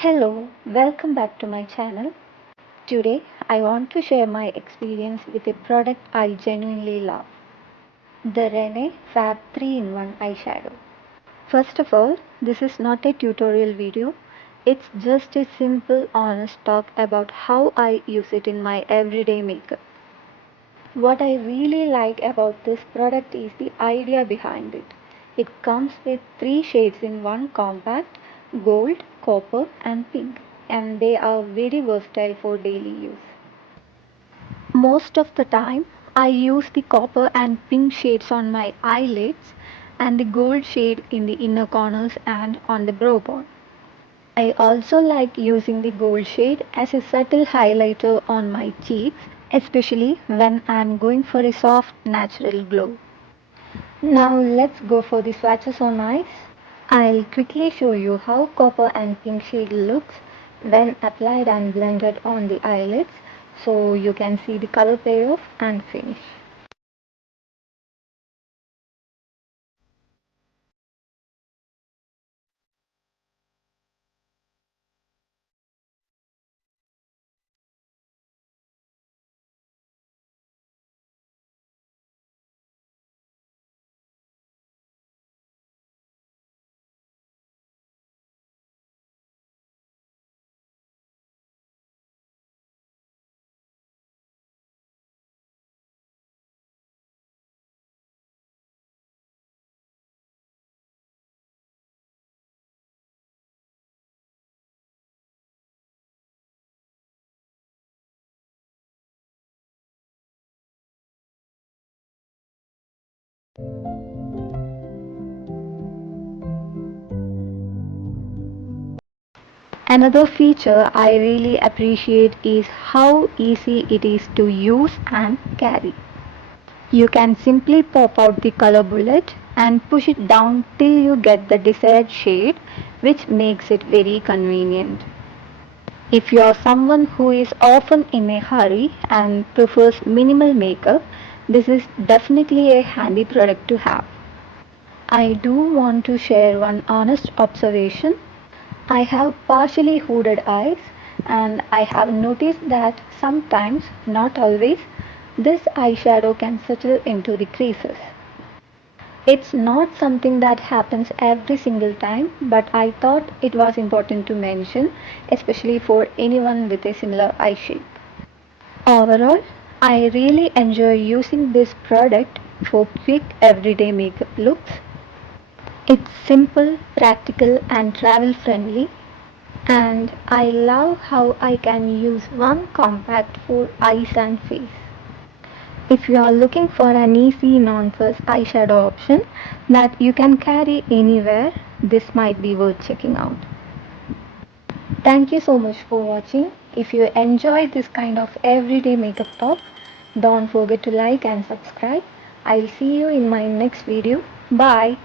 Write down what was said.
Hello, welcome back to my channel. Today I want to share my experience with a product I genuinely love, the Renée Fab 3-in-1 eyeshadow. First of all, this is not a tutorial video, it's just a simple honest talk about how I use it in my everyday makeup. What I really like about this product is the idea behind it. It comes with 3 shades in one compact: gold, copper, and pink, and they are very versatile for daily use. Most of the time, I use the copper and pink shades on my eyelids and the gold shade in the inner corners and on the brow bone. I also like using the gold shade as a subtle highlighter on my cheeks, especially when I'm going for a soft, natural glow. Now let's go for the swatches on eyes. I'll quickly show you how copper and pink shade looks when applied and blended on the eyelids, so you can see the color payoff and finish. Another feature I really appreciate is how easy it is to use and carry. You can simply pop out the color bullet and push it down till you get the desired shade, which makes it very convenient. If you are someone who is often in a hurry and prefers minimal makeup, this is definitely a handy product to have. I do want to share one honest observation. I have partially hooded eyes, and I have noticed that sometimes, not always, this eyeshadow can settle into the creases. It's not something that happens every single time, but I thought it was important to mention, especially for anyone with a similar eye shape. Overall, I really enjoy using this product for quick everyday makeup looks. It's simple, practical, and travel friendly, and I love how I can use one compact for eyes and face. If you are looking for an easy non-fuss eyeshadow option that you can carry anywhere, this might be worth checking out. Thank you so much for watching. If you enjoyed this kind of everyday makeup talk, don't forget to like and subscribe. I'll see you in my next video. Bye.